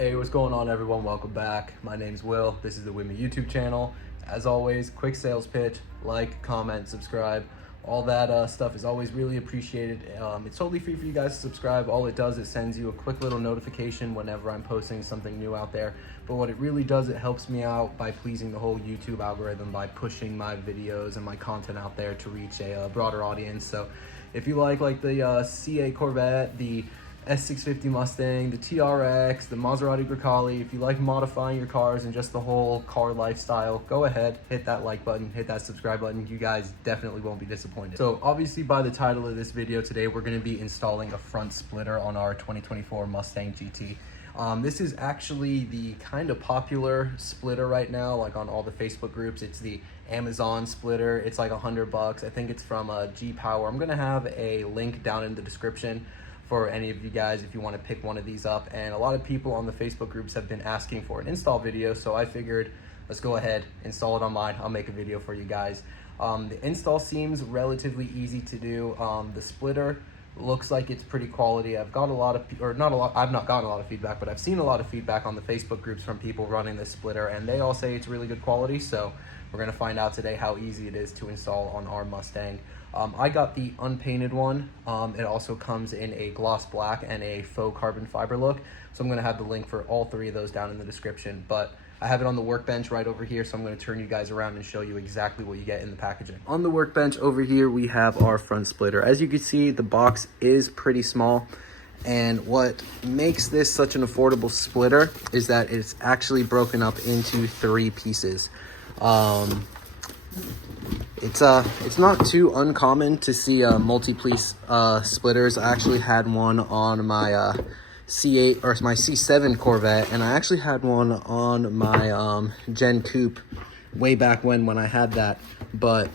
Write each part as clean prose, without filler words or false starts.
Hey, what's going on, everyone? Welcome back. My name's Will. This is the With Me YouTube channel. As always, quick sales pitch: like, comment, subscribe. All that stuff is always really appreciated. It's totally free for you guys to subscribe. All it does is sends you a quick little notification whenever I'm posting something new out there. But what it really does, it helps me out by pleasing the whole YouTube algorithm by pushing my videos and my content out there to reach a broader audience. So if you like the CA Corvette, the S650 Mustang, the TRX, the Maserati Grecale, if you like modifying your cars and just the whole car lifestyle, go ahead, hit that like button, hit that subscribe button. You guys definitely won't be disappointed. So obviously, by the title of this video today, we're going to be installing a front splitter on our 2024 Mustang GT. This is actually the kind of popular splitter right now, like on all the Facebook groups. It's the Amazon splitter. It's like $100. I think it's from G-Power. I'm going to have a link down in the description for any of you guys if you want to pick one of these up. And a lot of people on the Facebook groups have been asking for an install video, so I figured let's go ahead, install it on mine. I'll make a video for you guys. The install seems relatively easy to do. The splitter looks like it's pretty quality. I've got a lot of, or not a lot, I've not gotten a lot of feedback, but I've seen a lot of feedback on the Facebook groups from people running this splitter, and they all say it's really good quality. So we're gonna find out today how easy it is to install on our Mustang. I got the unpainted one. It also comes in a gloss black and a faux carbon fiber look. So I'm gonna have the link for all three of those down in the description. But I have it on the workbench right over here, so I'm gonna turn you guys around and show you exactly what you get in the packaging. On the workbench over here, we have our front splitter. As you can see, the box is pretty small. And what makes this such an affordable splitter is that it's actually broken up into 3 pieces. It's not too uncommon to see multi-piece splitters. I actually had one on my C8 or my C7 Corvette, and I actually had one on my Gen Coupe way back when I had that. But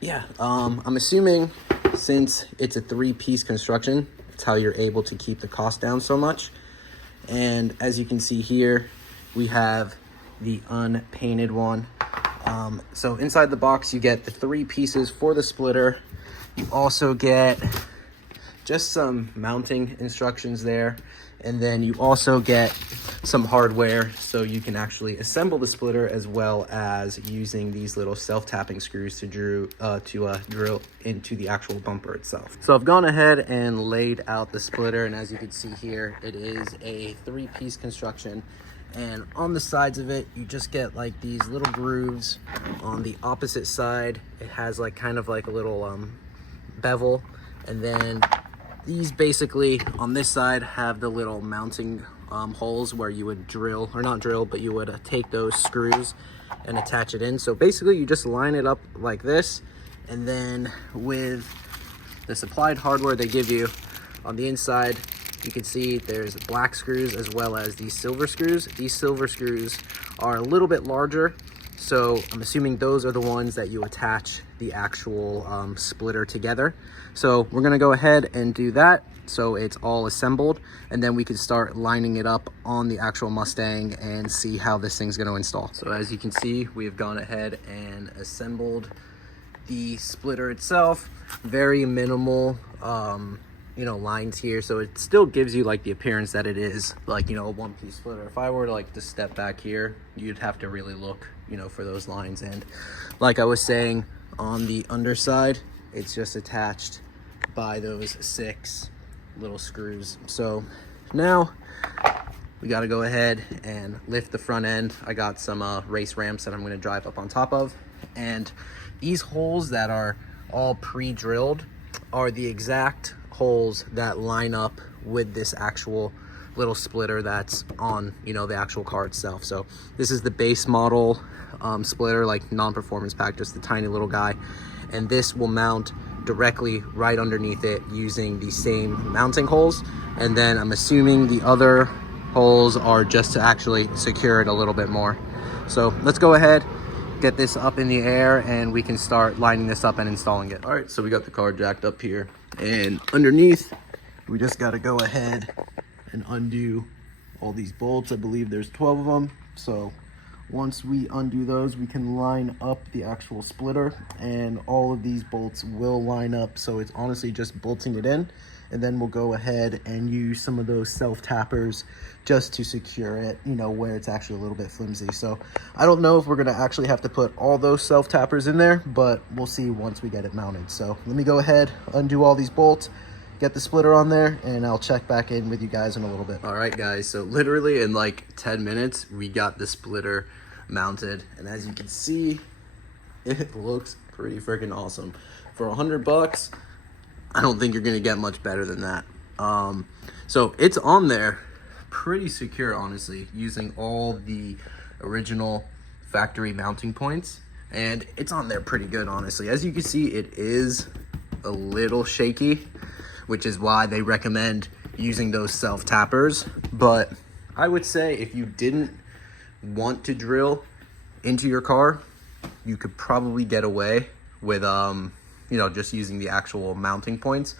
yeah, I'm assuming since it's a 3-piece construction, it's how you're able to keep the cost down so much. And as you can see here, we have the unpainted one. So inside the box, you get the 3 pieces for the splitter. You also get just some mounting instructions there. And then you also get some hardware so you can actually assemble the splitter, as well as using these little self-tapping screws to drill into the actual bumper itself. So I've gone ahead and laid out the splitter, and as you can see here, it is a 3-piece construction. And on the sides of it, you just get like these little grooves. On the opposite side, it has like kind of like a little bevel. And then these basically on this side have the little mounting holes where you would drill, or not drill, but you would take those screws and attach it in. So basically you just line it up like this. And then with the supplied hardware they give you on the inside, you can see there's black screws as well as these silver screws. These silver screws are a little bit larger, so I'm assuming those are the ones that you attach the actual splitter together. So we're gonna go ahead and do that so it's all assembled, and then we can start lining it up on the actual Mustang and see how this thing's gonna install. So as you can see, we have gone ahead and assembled the splitter itself. Very minimal lines here, so it still gives you like the appearance that it is like, a 1-piece splitter. If I were to like to step back here, you'd have to really look, for those lines. And like I was saying, on the underside, it's just attached by those 6 little screws. So now we got to go ahead and lift the front end. I got some race ramps that I'm going to drive up on top of, and these holes that are all pre-drilled are the exact holes that line up with this actual little splitter that's on the actual car itself. So this is the base model splitter, like non-performance pack, just the tiny little guy, and this will mount directly right underneath it using the same mounting holes. And then I'm assuming the other holes are just to actually secure it a little bit more. So let's go ahead, get this up in the air, and we can start lining this up and installing it. All right, so we got the car jacked up here, and underneath we just got to go ahead and undo all these bolts. I believe there's 12 of them, so Once we undo those, we can line up the actual splitter, and all of these bolts will line up. So it's honestly just bolting it in, and then we'll go ahead and use some of those self tappers just to secure it, you know, where it's actually a little bit flimsy. So I don't know if we're gonna actually have to put all those self tappers in there, but we'll see once we get it mounted. So let me go ahead, undo all these bolts, get the splitter on there, and I'll check back in with you guys in a little bit. All right, guys, so literally in like 10 minutes, we got the splitter mounted, and as you can see, it looks pretty freaking awesome. For $100, I don't think you're gonna get much better than that. So it's on there pretty secure, honestly, using all the original factory mounting points, and it's on there pretty good, honestly. As you can see, it is a little shaky, which is why they recommend using those self tappers. But I would say if you didn't want to drill into your car, you could probably get away with you know, just using the actual mounting points.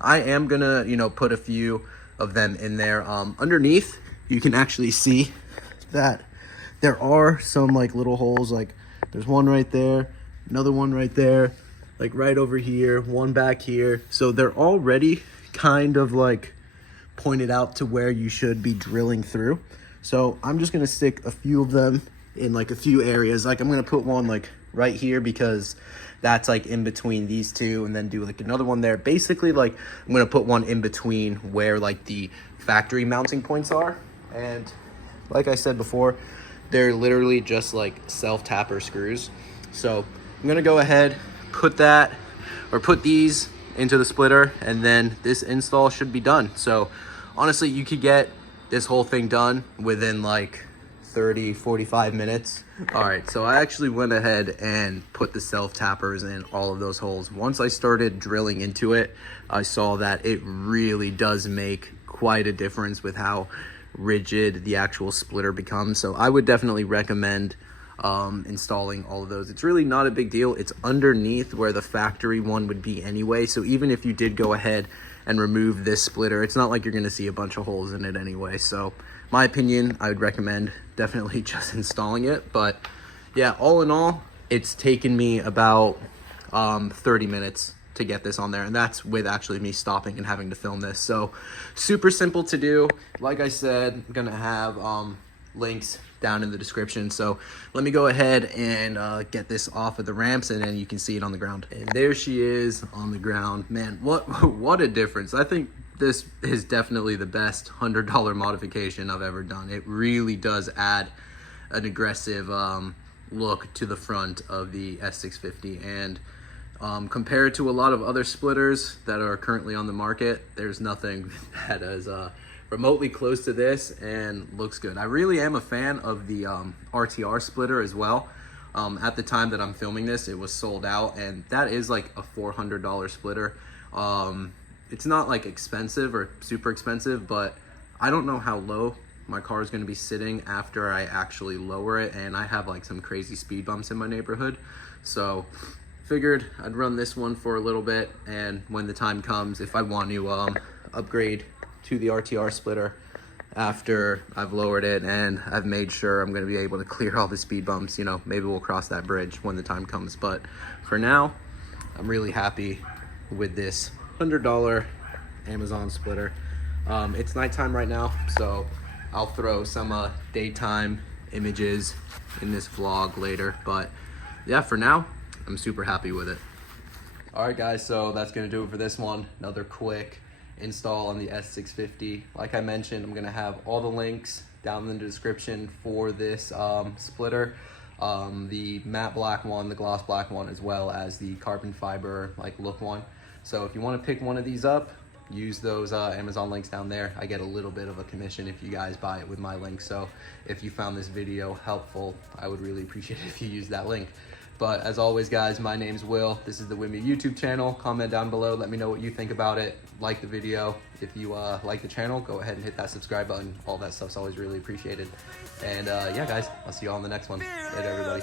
I am gonna, you know, put a few of them in there. Underneath, you can actually see that there are some like little holes. Like there's one right there, another one right there, like right over here, one back here. So they're already kind of like pointed out to where you should be drilling through. So I'm just gonna stick a few of them in like a few areas. Like I'm gonna put one like right here because that's like in between these two, and then do like another one there. Basically, like I'm gonna put one in between where like the factory mounting points are. And like I said before, they're literally just like self tapper screws. So I'm gonna go ahead, put these into the splitter, and then this install should be done. So honestly, you could get this whole thing done within like 30-45 minutes. All right, so I actually went ahead and put the self tappers in all of those holes. Once I started drilling into it, I saw that it really does make quite a difference with how rigid the actual splitter becomes. So I would definitely recommend installing all of those. It's really not a big deal. It's underneath where the factory one would be anyway. So even if you did go ahead and remove this splitter, it's not like you're going to see a bunch of holes in it anyway. So my opinion, I would recommend definitely just installing it. But yeah, all in all, it's taken me about 30 minutes to get this on there, and that's with actually me stopping and having to film this. So super simple to do. Like I said, I'm gonna have links down in the description. So let me go ahead and get this off of the ramps, and then you can see it on the ground. And there she is on the ground. Man, what a difference. I think this is definitely the best $100 modification I've ever done. It really does add an aggressive look to the front of the S650, and compared to a lot of other splitters that are currently on the market, there's nothing that is remotely close to this and looks good. I really am a fan of the RTR splitter as well. At the time that I'm filming this, it was sold out, and that is like a $400 splitter. It's not like expensive or super expensive, but I don't know how low my car is going to be sitting after I actually lower it, and I have like some crazy speed bumps in my neighborhood. So figured I'd run this one for a little bit, and when the time comes, if I want to upgrade to the RTR splitter after I've lowered it and I've made sure I'm going to be able to clear all the speed bumps, you know, maybe we'll cross that bridge when the time comes. But for now, I'm really happy with this $100 Amazon splitter. It's nighttime right now, so I'll throw some daytime images in this vlog later. But yeah, for now, I'm super happy with it. All right, guys, so that's gonna do it for this one. Another quick install on the S650. Like I mentioned, I'm gonna have all the links down in the description for this splitter. The matte black one, the gloss black one, as well as the carbon fiber like look one. So if you want to pick one of these up, use those Amazon links down there. I get a little bit of a commission if you guys buy it with my link. So if you found this video helpful, I would really appreciate it if you use that link. But as always, guys, my name's Will. This is the Wimmy YouTube channel. Comment down below. Let me know what you think about it. Like the video. If you like the channel, go ahead and hit that subscribe button. All that stuff's always really appreciated. And yeah, guys, I'll see you all in the next one. Later, everybody.